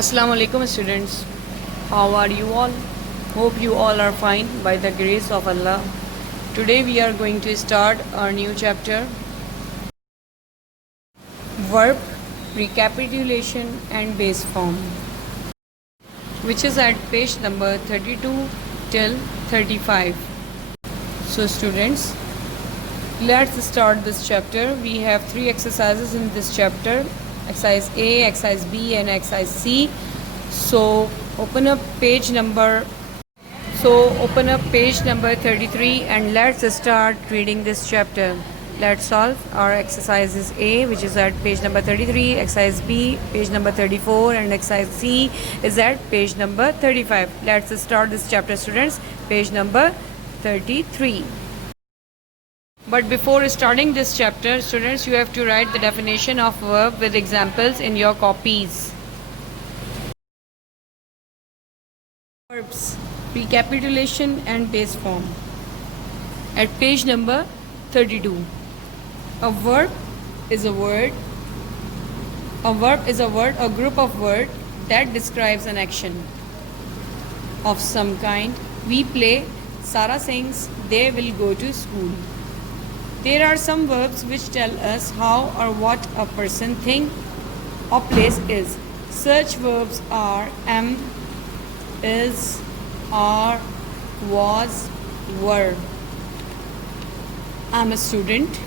Assalamu alaikum students. How are you all? Hope you all are fine by the grace of Allah. Today we are going to start our new chapter, verb recapitulation and base form, which is at page number 32 till 35. So students, let's start this chapter. We have 3 exercises in this chapter: exercise A, exercise B and exercise C. So open up page number 33 and let's start reading this chapter. Let's solve our exercises A, which is at page number 33, exercise B page number 34 and exercise C is at page number 35. Let's start this chapter students, page number 33. But before starting this chapter, students, you have to write the definition of verb with examples in your copies. Verbs, recapitulation and base form. At page number 32. A verb is a word. A verb is a word, a group of words that describes an action of some kind. We play. Sarah sings. They will go to school. There are some verbs which tell us how or what a person, thing or place is. Such verbs are am, is, are, was, were. I'm a student.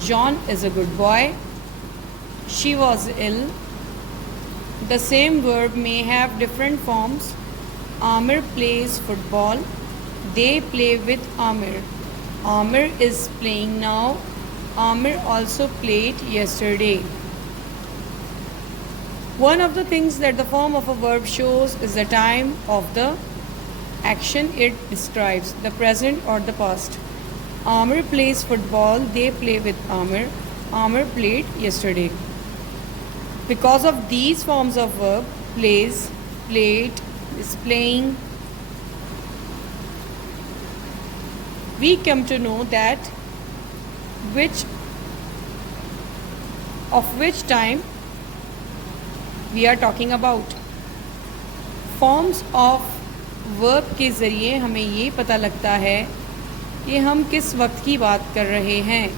John is a good boy. She was ill. The same verb may have different forms. Amir plays football. They play with Amir. Amir is playing now. Amir also played yesterday. One of the things that the form of a verb shows is the time of the action it describes, the present or the past. Amir plays football. They play with Amir. Amir played yesterday. Because of these forms of verb, plays, played, is playing, we come to know that which time we are talking about. Forms of verb के ज़रिए हमें ये पता लगता है कि हम किस वक्त की बात कर रहे हैं.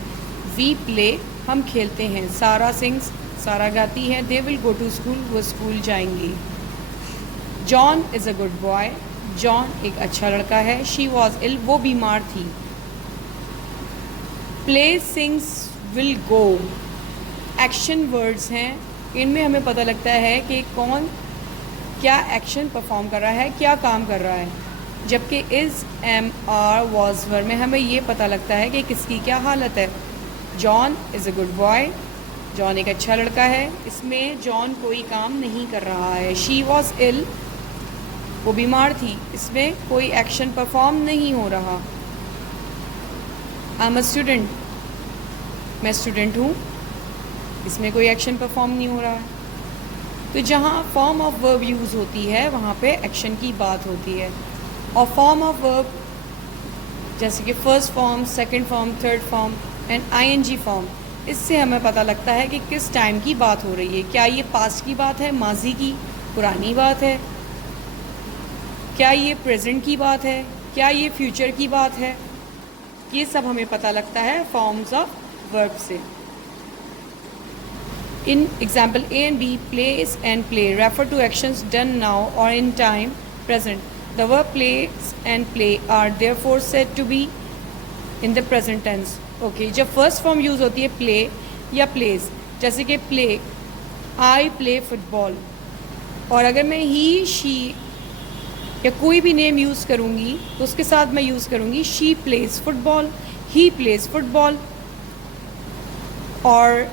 We play, हम खेलते हैं. सारा sings, सारा गाती है. They will go to school, वो स्कूल जाएंगी. John is a good boy. John एक अच्छा लड़का है. शी वॉज इल, वो बीमार थी. Play, sings, will, go action words हैं. इनमें हमें पता लगता है कि कौन क्या एक्शन परफॉर्म कर रहा है, क्या काम कर रहा है. जबकि इज़, एम, आर, वॉज, वर में हमें ये पता लगता है कि किसकी क्या हालत है. John is a good boy. John एक अच्छा लड़का है. इसमें जॉन कोई काम नहीं कर रहा है. शी वॉज इल, वो बीमार थी. इसमें कोई एक्शन परफॉर्म नहीं हो रहा. आई एम अ स्टूडेंट, मैं स्टूडेंट हूँ. इसमें कोई एक्शन परफॉर्म नहीं हो रहा है. तो जहाँ फॉर्म ऑफ वर्ब यूज़ होती है वहाँ पे एक्शन की बात होती है. और फॉर्म ऑफ वर्ब जैसे कि first form, second form, third form and ING form, इससे हमें पता लगता है कि किस टाइम की बात हो रही है. क्या ये पास्ट की बात है, माजी की पुरानी बात है, क्या ये प्रेजेंट की बात है, क्या ये फ्यूचर की बात है. ये सब हमें पता लगता है फॉर्म्स ऑफ वर्ब से. In example A and B, place and play refer to actions done now or in time present. The verb place and play are therefore said to be in the present tense. Okay, जब first form use होती है play या place, जैसे कि play, I play football, और अगर मैं ही, she या कोई भी नेम यूज़ करूँगी तो उसके साथ मैं यूज़ करूँगी she plays football, he plays football. और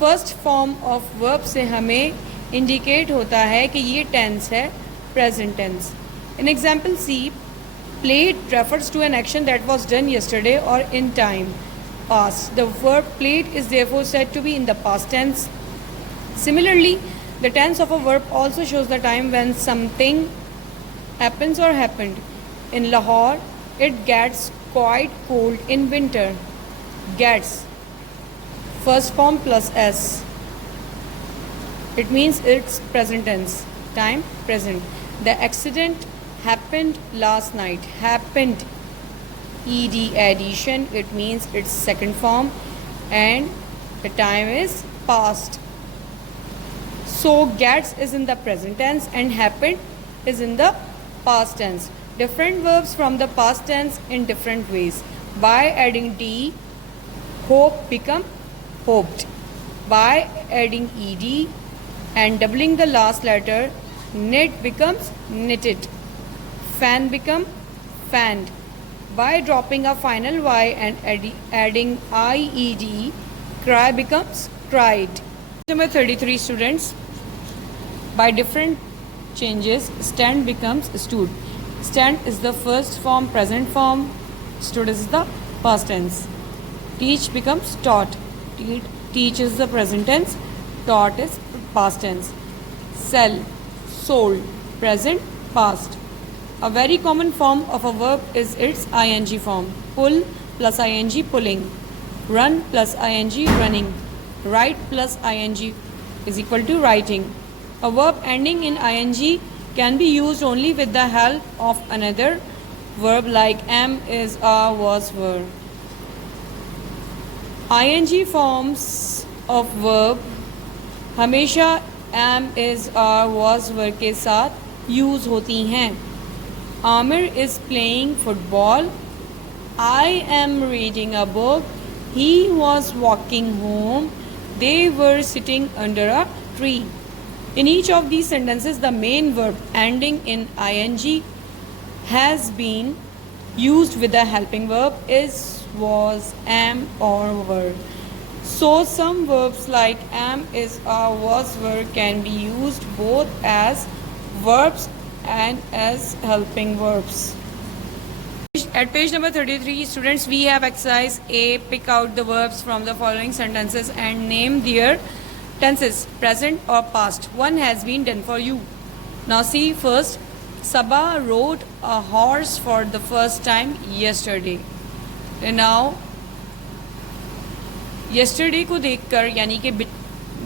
फर्स्ट फॉर्म ऑफ वर्ब से हमें इंडिकेट होता है कि ये टेंस है, present tense. In example C, played refers to an action that was done yesterday और in time past. The verb played is therefore said to be in the past tense. Similarly, the tense of a verb also shows the time when something happens or happened. In Lahore, it gets quite cold in winter. Gets, first form plus s. It means it's present tense. Time present. The accident happened last night. Happened. Ed addition. It means its second form, and the time is past. So gets is in the present tense and happened is in the past tense. Different verbs from the past tense in different ways. By adding d, hope become hoped. By adding ed and doubling the last letter, knit becomes knitted. Fan become fanned. By dropping a final y and adding ied, cry becomes cried. Number 33 students. By different changes, stand becomes stood. Stand is the first form, present form. Stood is the past tense. Teach becomes taught. Teach is the present tense. Taught is past tense. Sell, sold, present, past. A very common form of a verb is its ing form. Pull plus ing, pulling. Run plus ing, running. Write plus ing is equal to writing. A verb ending in ing can be used only with the help of another verb like am, is, are, was, were. ing forms of verb हमेशा am, is, are, was, were के साथ use होती हैं. Amir is playing football. I am reading a book. He was walking home. They were sitting under a tree. In each of these sentences, the main verb ending in ing has been used with the helping verb is, was, am, or were. So some verbs like am, is, are, was, were can be used both as verbs and as helping verbs. At page number 33, students, we have exercise A. Pick out the verbs from the following sentences and name their tenses, present or past. One has been done for you. Now see first, Sabah rode a horse for the first time yesterday. And now yesterday को देखकर यानी कि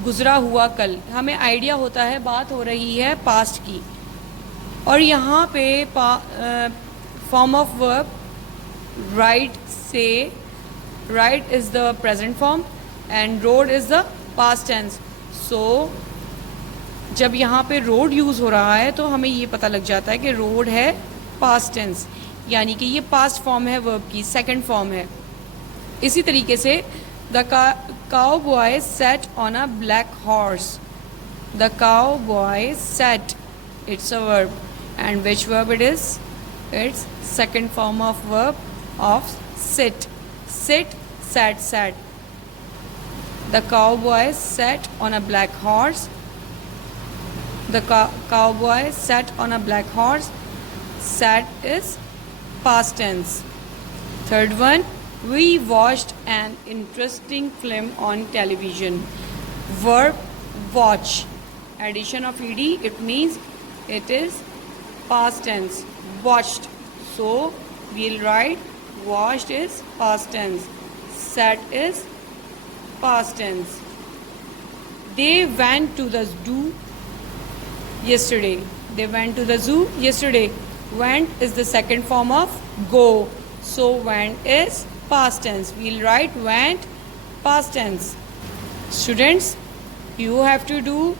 गुजरा हुआ कल, हमें idea होता है बात हो रही है पास्ट की. और यहाँ पे फॉर्म ऑफ वर्ब राइट से, write is the present form and rode is the past tense. So जब यहाँ पे रोड यूज़ हो रहा है तो हमें ये पता लग जाता है कि रोड है पास्ट टेंस, यानी कि ये पास्ट फॉर्म है वर्ब की, सेकंड फॉर्म है. इसी तरीके से the cow boy set on a black horse. The cow boy set, it's a verb, and which verb it is? It's second form of verb of sit. Sit, sat, sat. The cowboy sat on a black horse. The cowboy sat on a black horse. Sat is past tense. Third one, we watched an interesting film on television. Verb watch. Addition of ed, it means it is past tense. Watched. So we'll write watched is past tense. Sat is past tense. They went to the zoo yesterday. They went to the zoo yesterday. Went is the second form of go. So went is past tense. We'll write went past tense. Students, you have to do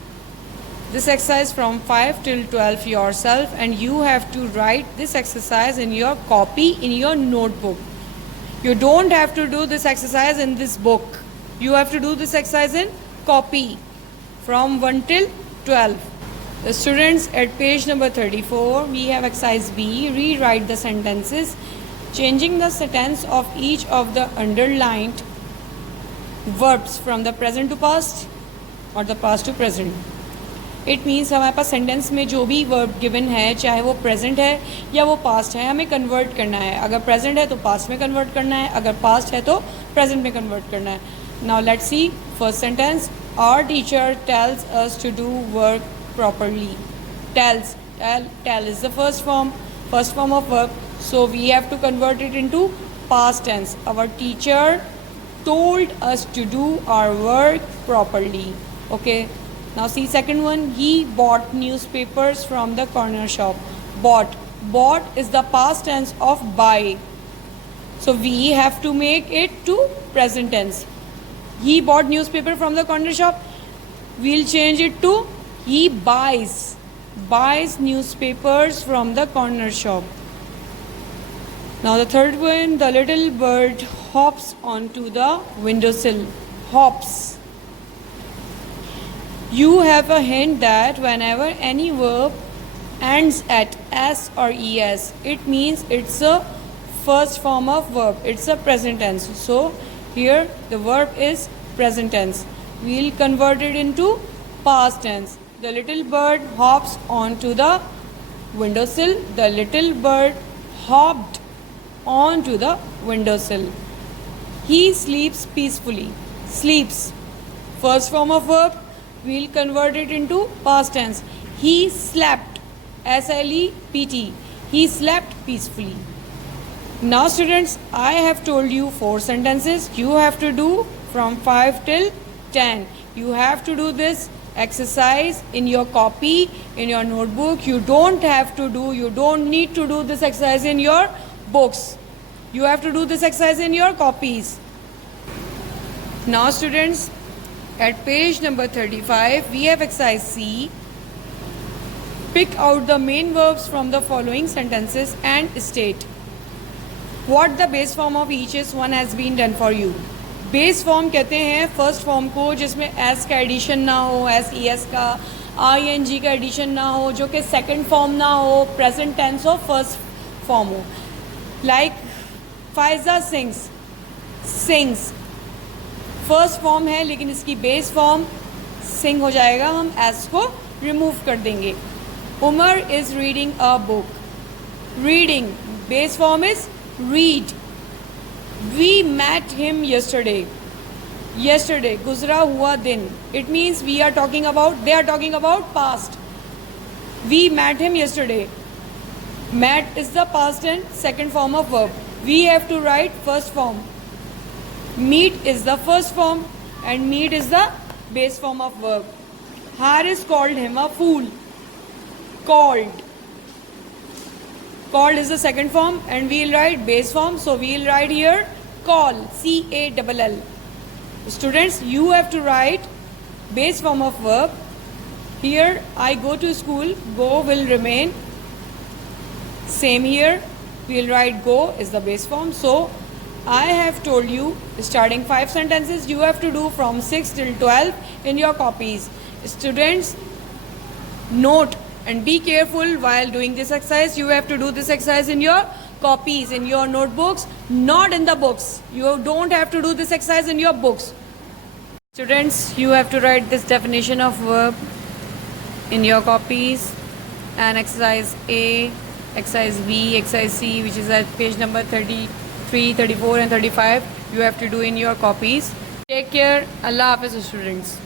this exercise from 5 till 12 yourself, and you have to write this exercise in your copy in your notebook. You don't have to do this exercise in this book. You have to do this exercise in copy from 1 till 12. The students, at page number 34, we have exercise B. Rewrite the sentences, changing the sentence of each of the underlined verbs from the present to past or the past to present. It means हमारे पास sentence में जो भी verb given है, चाहे वो present है या वो पास्ट है, हमें कन्वर्ट करना है. अगर प्रेजेंट है तो पास्ट में कन्वर्ट करना है, अगर पास्ट है तो प्रेजेंट में कन्वर्ट करना है. Now let's see first sentence. Our teacher tells us to do work properly. Tells, tell is the first form of verb, so we have to convert it into past tense. Our teacher told us to do our work properly. Okay, Now see second one, he bought newspapers from the corner shop. Bought. Bought is the past tense of buy. So we have to make it to present tense. He bought newspaper from the corner shop. We'll change it to he buys. Buys newspapers from the corner shop. Now the third one, the little bird hops onto the windowsill. Hops. You have a hint that whenever any verb ends at s or es, it means it's a first form of verb. It's a present tense. So here the verb is present tense. We'll convert it into past tense. The little bird hops onto the windowsill. The little bird hopped onto the windowsill. He sleeps peacefully. Sleeps. First form of verb. We'll convert it into past tense. He slept. S-L-E-P-T. He slept peacefully. Now students, I have told you 4 sentences. You have to do from 5 till 10. You have to do this exercise in your copy, in your notebook. You don't need to do this exercise in your books. You have to do this exercise in your copies. Now students, at page number 35, we have exercise C. Pick out the main verbs from the following sentences and state what the base form of each is. One has been done for you. Base form कहते हैं first form को जिसमें S का addition ना हो, S E S का, I N G का addition ना हो, जो कि सेकंड फॉर्म ना हो, प्रेजेंट टेंस हो, फर्स्ट फॉर्म हो. Like Faiza sings. Sings first form है लेकिन इसकी बेस फॉर्म सिंग हो जाएगा. हम एस को रिमूव कर देंगे. Umar is reading a book. Reading base form is read. We met him yesterday. Yesterday, गुजरा हुआ दिन. It means they are talking about past. We met him yesterday. Met is the past tense, second form of verb. We have to write first form. Meet is the first form and meet is the base form of verb. Haris called him a fool. Called. Called is the second form and we'll write base form. So we'll write here call. C-A-L-L. Students, you have to write base form of verb. Here I go to school. Go will remain. Same here. We'll write go is the base form. So I have told you starting 5 sentences. You have to do from 6 till 12 in your copies. Students, note and be careful while doing this exercise. You have to do this exercise in your copies, in your notebooks, not in the books. You don't have to do this exercise in your books. Students, you have to write this definition of verb in your copies, and exercise A, exercise B, exercise C, which is at page number 33, 34 and 35. You have to do in your copies. Take care. Allah Hafiz students.